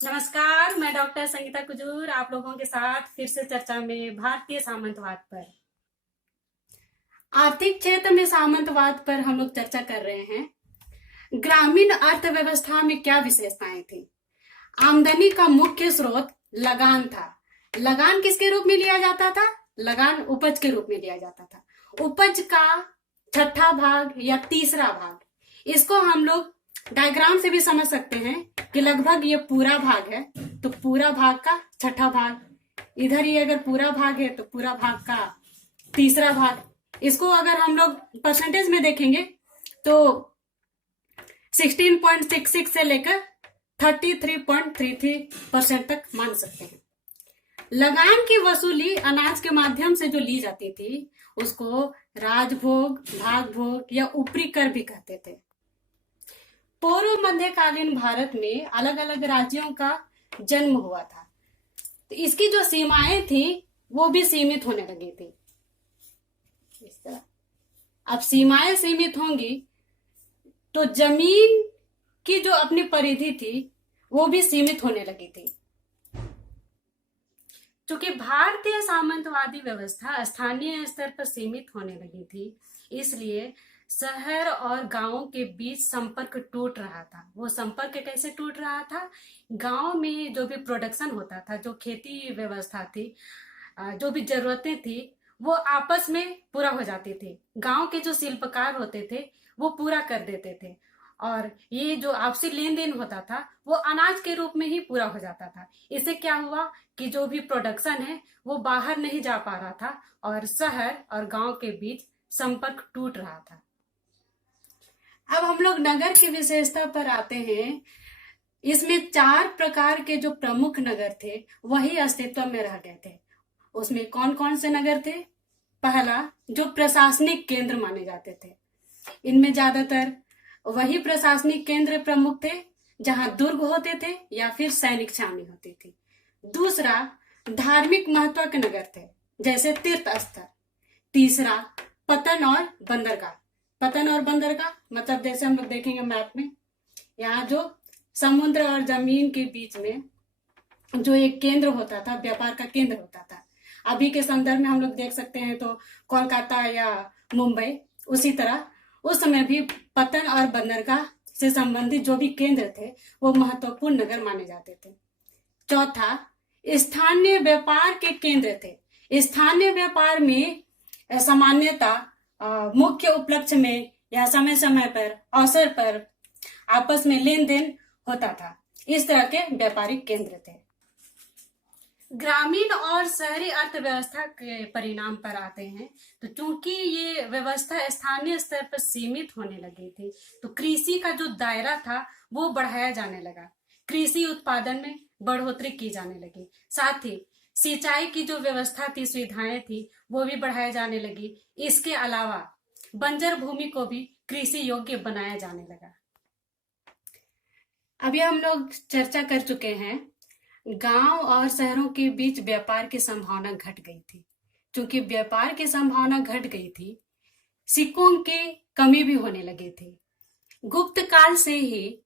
नमस्कार, मैं डॉक्टर संगीता कुजूर आप लोगों के साथ फिर से चर्चा में भारतीय सामंतवाद पर। आर्थिक क्षेत्र में सामंतवाद पर हम लोग चर्चा कर रहे हैं। ग्रामीण अर्थव्यवस्था में क्या विशेषताएं थी? आमदनी का मुख्य स्रोत लगान था। लगान किसके रूप में लिया जाता था? लगान उपज के रूप में लिया जाता था। उपज का छठा भाग या तीसरा भाग, इसको हम लोग डायग्राम से भी समझ सकते हैं कि लगभग ये पूरा भाग है, तो पूरा भाग का छठा भाग, इधर ये अगर पूरा भाग है तो पूरा भाग का तीसरा भाग। इसको अगर हम लोग परसेंटेज में देखेंगे तो 16.66 से लेकर 33.33% तक मान सकते हैं। लगान की वसूली अनाज के माध्यम से जो ली जाती थी उसको राजभोग, भागभोग या ऊपरी कर भी कहते थे। पूर्व मध्यकालीन भारत में अलग अलग राज्यों का जन्म हुआ था, तो इसकी जो सीमाएं थी वो भी सीमित होने लगी थी। इस तरह अब सीमाएं सीमित होंगी तो जमीन की जो अपनी परिधि थी वो भी सीमित होने लगी थी। क्योंकि भारतीय सामंतवादी व्यवस्था स्थानीय स्तर पर सीमित होने लगी थी, इसलिए शहर और गांवों के बीच संपर्क टूट रहा था। वो संपर्क कैसे टूट रहा था? गांव में जो भी प्रोडक्शन होता था, जो खेती व्यवस्था थी, जो भी जरूरतें थी, वो आपस में पूरा हो जाती थी। गांव के जो शिल्पकार होते थे वो पूरा कर देते थे, और ये जो आपसी लेन देन होता था वो अनाज के रूप में ही पूरा हो जाता था। इससे क्या हुआ कि जो भी प्रोडक्शन है वो बाहर नहीं जा पा रहा था और शहर और गांव के बीच संपर्क टूट रहा था। अब हम लोग नगर की विशेषता पर आते हैं। इसमें 4 प्रकार के जो प्रमुख नगर थे वही अस्तित्व में रह गए थे। उसमें कौन कौन से नगर थे? पहला, जो प्रशासनिक केंद्र माने जाते थे, इनमें ज्यादातर वही प्रशासनिक केंद्र प्रमुख थे जहां दुर्ग होते थे या फिर सैनिक छावनी होती थी। दूसरा, धार्मिक महत्व के नगर थे जैसे तीर्थ स्थल। तीसरा, पतन और बंदरगाह। पतन और बंदरगाह मतलब जैसे हम लोग देखेंगे मैप में, यहाँ जो समुद्र और जमीन के बीच में जो एक केंद्र होता था, व्यापार का केंद्र होता था। अभी के संदर्भ में हम लोग देख सकते हैं तो कोलकाता या मुंबई, उसी तरह उस समय भी पतन और बंदरगाह से संबंधित जो भी केंद्र थे वो महत्वपूर्ण नगर माने जाते थे। चौथा, स्थानीय व्यापार के केंद्र थे। स्थानीय व्यापार में सामान्यतः मुख्य उपलक्ष्य में या समय समय पर, अवसर पर आपस में लेन देन होता था। इस तरह के व्यापारिक केंद्र थे। ग्रामीण और शहरी अर्थव्यवस्था के परिणाम पर आते हैं, तो चूंकि ये व्यवस्था स्थानीय स्तर पर सीमित होने लगी थी तो कृषि का जो दायरा था वो बढ़ाया जाने लगा। कृषि उत्पादन में बढ़ोतरी की जाने लगी, साथ ही सिंचाई की जो व्यवस्था थी, सुविधाएं थी, वो भी बढ़ाए जाने लगी। इसके अलावा बंजर भूमि को भी कृषि योग्य बनाया जाने लगा। अभी हम लोग चर्चा कर चुके हैं, गांव और शहरों के बीच व्यापार की संभावना घट गई थी। क्योंकि व्यापार की संभावना घट गई थी, सिक्कों की कमी भी होने लगी थी। गुप्त काल से ही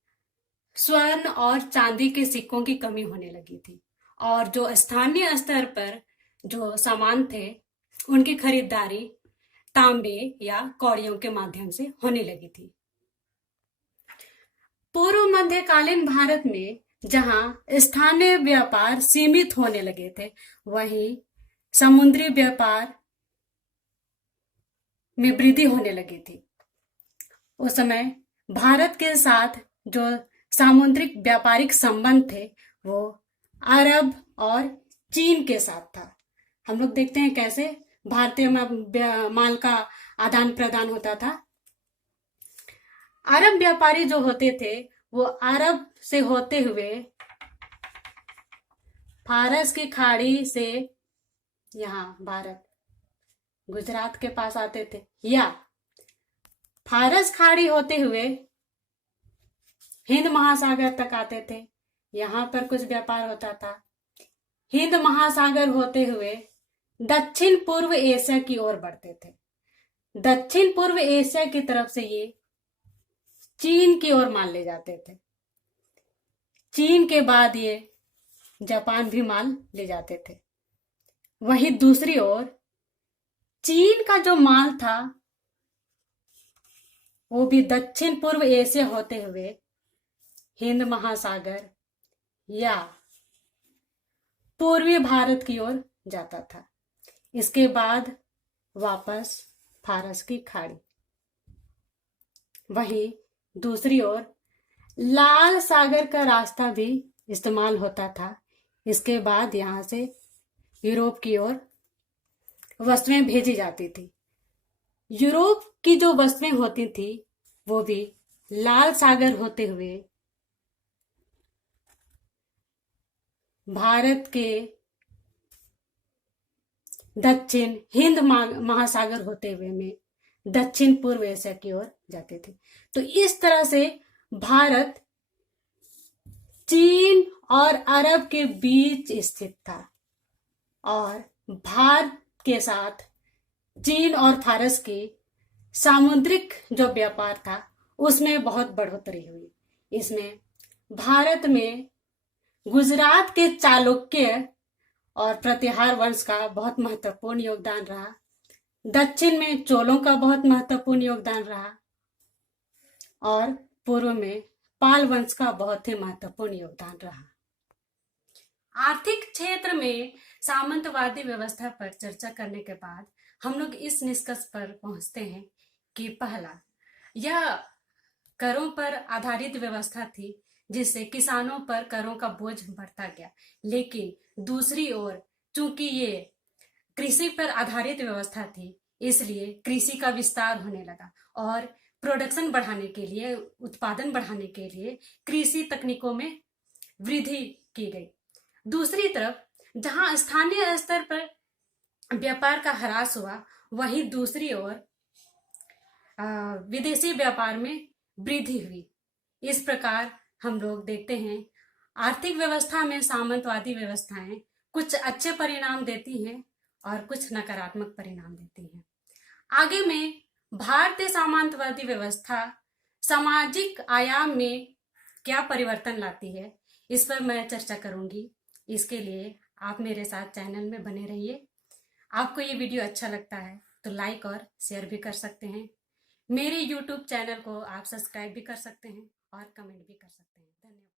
स्वर्ण और चांदी के सिक्कों की कमी होने लगी थी, और जो स्थानीय स्तर पर जो सामान थे उनकी खरीदारी तांबे या कौड़ियों के माध्यम से होने लगी थी। पूर्व मध्यकालीन भारत में जहां स्थानीय व्यापार सीमित होने लगे थे, वहीं समुद्री व्यापार में वृद्धि होने लगी थी। उस समय भारत के साथ जो सामुद्रिक व्यापारिक संबंध थे वो अरब और चीन के साथ था। हम लोग देखते हैं कैसे भारतीय माल का आदान प्रदान होता था। अरब व्यापारी जो होते थे वो अरब से होते हुए फारस की खाड़ी से यहाँ भारत, गुजरात के पास आते थे, या फारस खाड़ी होते हुए हिंद महासागर तक आते थे, यहाँ पर कुछ व्यापार होता था। हिंद महासागर होते हुए दक्षिण पूर्व एशिया की ओर बढ़ते थे। दक्षिण पूर्व एशिया की तरफ से ये चीन की ओर मान ले जाते थे। चीन के बाद ये जापान भी माल ले जाते थे। वहीं दूसरी ओर चीन का जो माल था वो भी दक्षिण पूर्व एशिया होते हुए हिंद महासागर या पूर्वी भारत की ओर जाता था। इसके बाद वापस फारस की खाड़ी। वहीं दूसरी ओर लाल सागर का रास्ता भी इस्तेमाल होता था। इसके बाद यहाँ से यूरोप की ओर वस्तुएं भेजी जाती थी। यूरोप की जो वस्तुएं होती थी वो भी लाल सागर होते हुए भारत के दक्षिण हिंद महासागर होते हुए में दक्षिण पूर्व एशिया की ओर जाते थे। तो इस तरह से भारत चीन और अरब के बीच स्थित था और भारत के साथ चीन और फारस के सामुद्रिक जो व्यापार था उसमें बहुत बढ़ोतरी हुई। इसमें भारत में गुजरात के चालुक्य और प्रतिहार वंश का बहुत महत्वपूर्ण योगदान रहा। दक्षिण में चोलों का बहुत महत्वपूर्ण योगदान रहा और पूर्व में पाल वंश का बहुत ही महत्वपूर्ण योगदान रहा। आर्थिक क्षेत्र में सामंतवादी व्यवस्था पर चर्चा करने के बाद हम लोग इस निष्कर्ष पर पहुंचते हैं कि पहला, यह करों पर आधारित व्यवस्था थी जिससे किसानों पर करों का बोझ बढ़ता गया। लेकिन दूसरी ओर चूंकि ये कृषि पर आधारित व्यवस्था थी इसलिए कृषि का विस्तार होने लगा और प्रोडक्शन बढ़ाने के लिए, उत्पादन बढ़ाने के लिए कृषि तकनीकों में वृद्धि की गई। दूसरी तरफ जहां स्थानीय स्तर पर व्यापार का ह्रास हुआ वहीं दूसरी ओर विदेशी व्यापार में वृद्धि हुई। इस प्रकार हम लोग देखते हैं आर्थिक व्यवस्था में सामंतवादी व्यवस्थाएं कुछ अच्छे परिणाम देती हैं और कुछ नकारात्मक परिणाम देती हैं। आगे में भारतीय सामंतवादी व्यवस्था सामाजिक आयाम में क्या परिवर्तन लाती है इस पर मैं चर्चा करूंगी। इसके लिए आप मेरे साथ चैनल में बने रहिए। आपको ये वीडियो अच्छा लगता है तो लाइक और शेयर भी कर सकते हैं। मेरे YouTube चैनल को आप सब्सक्राइब भी कर सकते हैं और कमेंट भी कर सकते हैं। धन्यवाद।